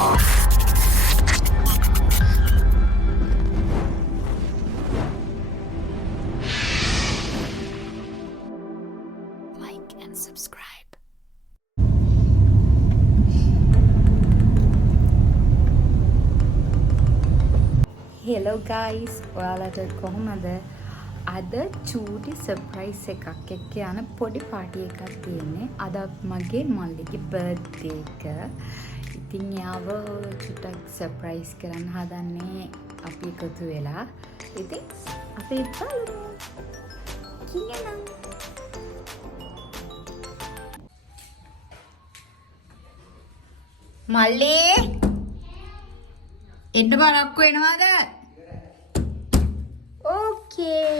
Like and subscribe. Hello guys, ඔයාලට කොහොමද? අද චූටි සර්ප්‍රයිස් එකක් එක්ක යන පොඩි පාටි එකක් තියෙන්නේ. අද මගේ මල්ලිගේ බර්ත්ඩේ එක. ඉතින් යාව චුට්ටක් සර්ප්‍රයිස් කරන්න හදන්නේ අපි එකතු වෙලා. ඉතින් අපි බලමු. කියන්න. මල්ලි එන්න බරක් වෙනවද? ඕකේ.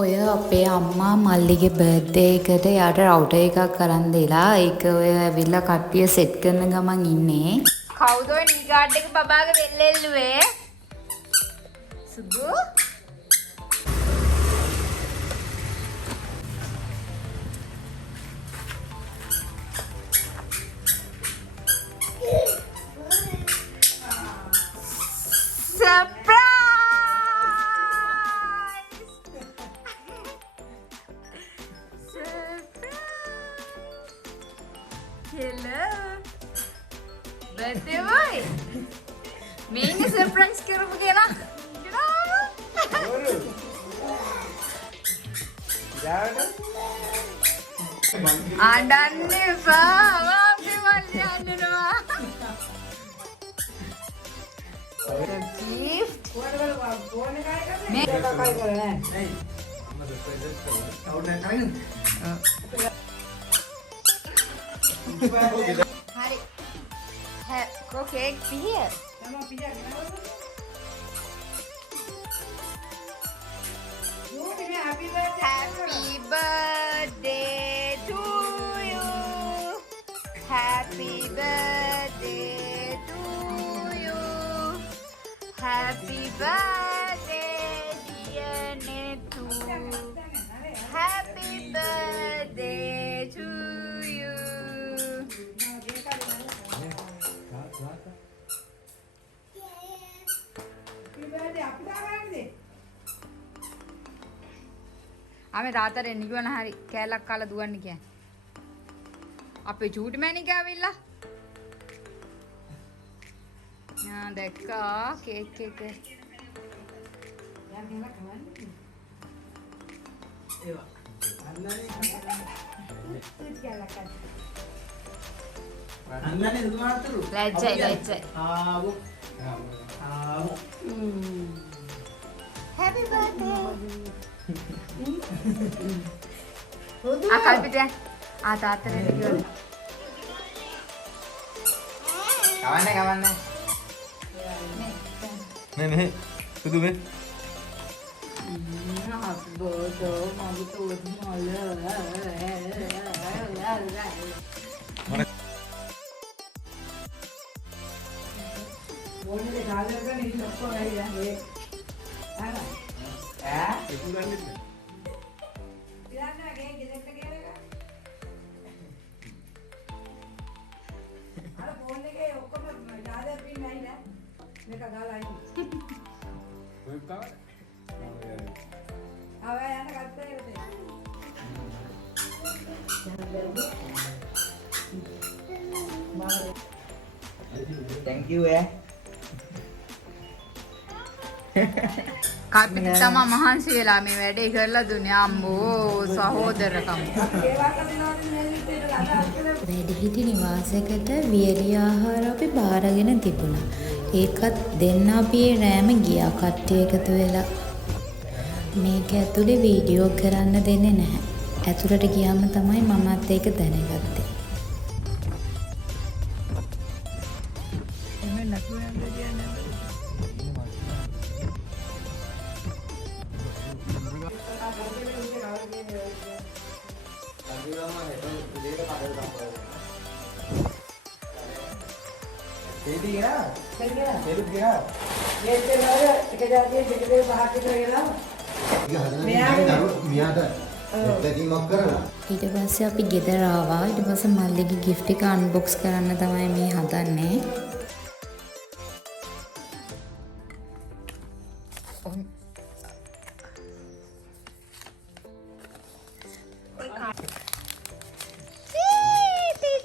ඔය අපේ අම්මා මල්ලිගේ බර්ත්ඩේ එකට යාට රවුටර් එකක් කරන් දීලා ඒක ඔය ඇවිල්ලා කට්ටිය සෙට් කරන ගමන් ඉන්නේ. කවුද ඔය නී ගාඩ් එක බබාගේ වෙල්ලෙල්ලුවේ? සුදු? Hello. Birthday boy. Main surprise කරමු කියලා. අඬන්න එපා. අපි මල්ලි අඬනවා. The gift. Hari. Go cake here. Happy birthday to you. Happy birthday to you. Happy birthday dear Netu. Happy birthday to you. ආමේ තාත්තට එන්න කිව්වන හරි කෑල්ලක් කාලා දුවන්න කියන්නේ. අපේ චූටි මැණික ඇවිල්ලා. දැක්කා කේක් එක. ලැජ්ජයි. Happy birthday. කල්පිට තාත්තට කිව්වා. කවන්නේ. නේ සුදු මේ. බෝඩෝ මගේ තෝත් මොළ. මොන්නේ කාලේ ගන්න ඉන්න ඔක්කොම ඇවිල්ලා මේ. ඒක උගන්නේ. Thank you කල්පිට තමා මහන්සි වෙලා මේ වැඩේ කරලා දුන්නේ අම්මෝ සහෝදරකම. වැඩිහිටි නිවාසයකට වියලි ආහාර අපි බාරගෙන තිබුණා. ඒකත් දෙන්න අපි රෑම ගියා කට්ටිය එකතු වෙලා. මේක ඇතුලේ වීඩියෝ කරන්න දෙන්නේ නැහැ. ඇතුලට ගියාම තමයි මමත් ඒක දැනගත්තේ. තේටි ගෙනා. කයියා. තේරුත් ගෙනා. මේක නේද එක જાතිය දෙකේ පහක් විතර ගෙනා. මෙයාට දැකීමක් කරලා ඊට පස්සේ අපි ගෙදර ආවා. ඊට පස්සේ මල්ලිගේ gift එක unbox කරන්න තමයි මේ හදන්නේ.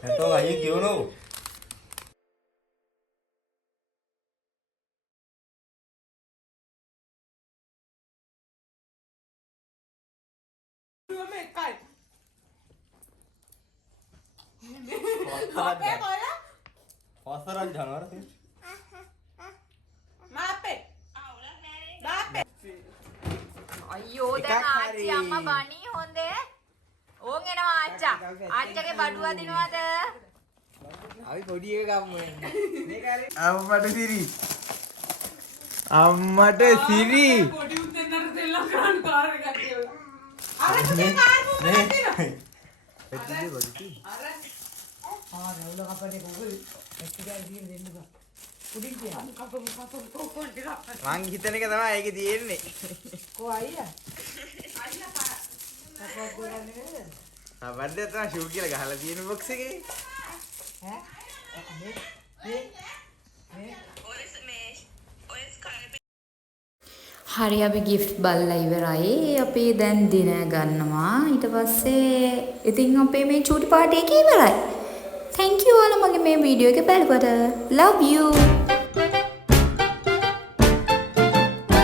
නැතෝ අයියේ කියවනෝ. පස්සරන් ජනවර අයියෝ දැන් ආච්චි අම්මා බණී හොඳේ. ඕන් එනවා ආච්චා. ආච්චගේ බඩුව අදිනවද? අපි පොඩි එක ගමු. මේක හරි. අම්මට සිරි. අම්මට සිරි. පොඩි උන් දෙන්නට දෙල්ලම් කරන්න කාර් එක ගත්තේ. අර නේ. රවුල කපන්නේ කොහොමද? එක්කයි දින් දෙන්න බා. උඩින් තියන්න. කපමු කොහොමද ටිකක්. මං හිතන එක තමයි ඒකේ තියෙන්නේ. කො අයියා? අයියා කපක් ගොඩන්නේ නේද? අවද්ද තමයි ෂූ කියලා ගහලා තියෙන බොක්ස් එකේ. ඈ? හරි අපි gift බලලා ඉවරයි. අපි දැන් දින ගන්නවා. ඊට පස්සේ ඉතින් අපේ මේ චූටි පාටි එක ඉවරයි. thank you ඔයාලා මගේ මේ වීඩියෝ එක බලුවට. love you